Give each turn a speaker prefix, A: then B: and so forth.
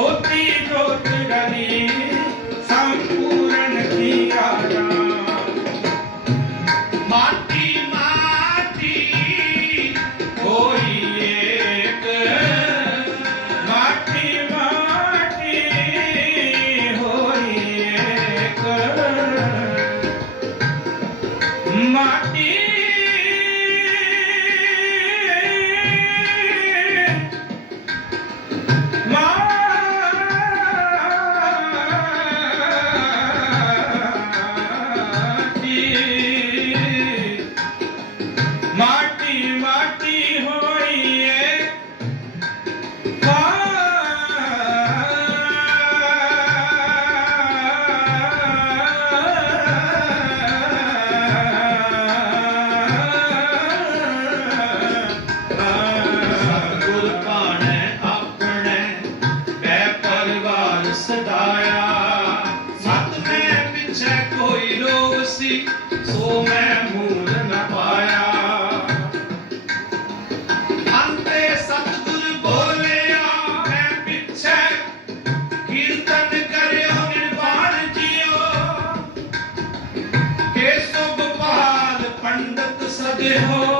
A: ज्योति ज्योति गणी सम
B: ਸੀ ਸੋ ਮੈਂ ਮੂਲ ਨ ਪਾਇਆ। ਅੰਤੇ ਸਤਿਗੁਰ ਬੋਲਿਆ, ਮੈਂ ਪਿੱਛੇ ਕੀਰਤਨ ਕਰਿਓ, ਨਿਰਵਾਣ ਜੀਓ। ਕੇਸੋ ਗੋਪਾਲ ਪੰਡਤ ਸਦੇ ਹੋ।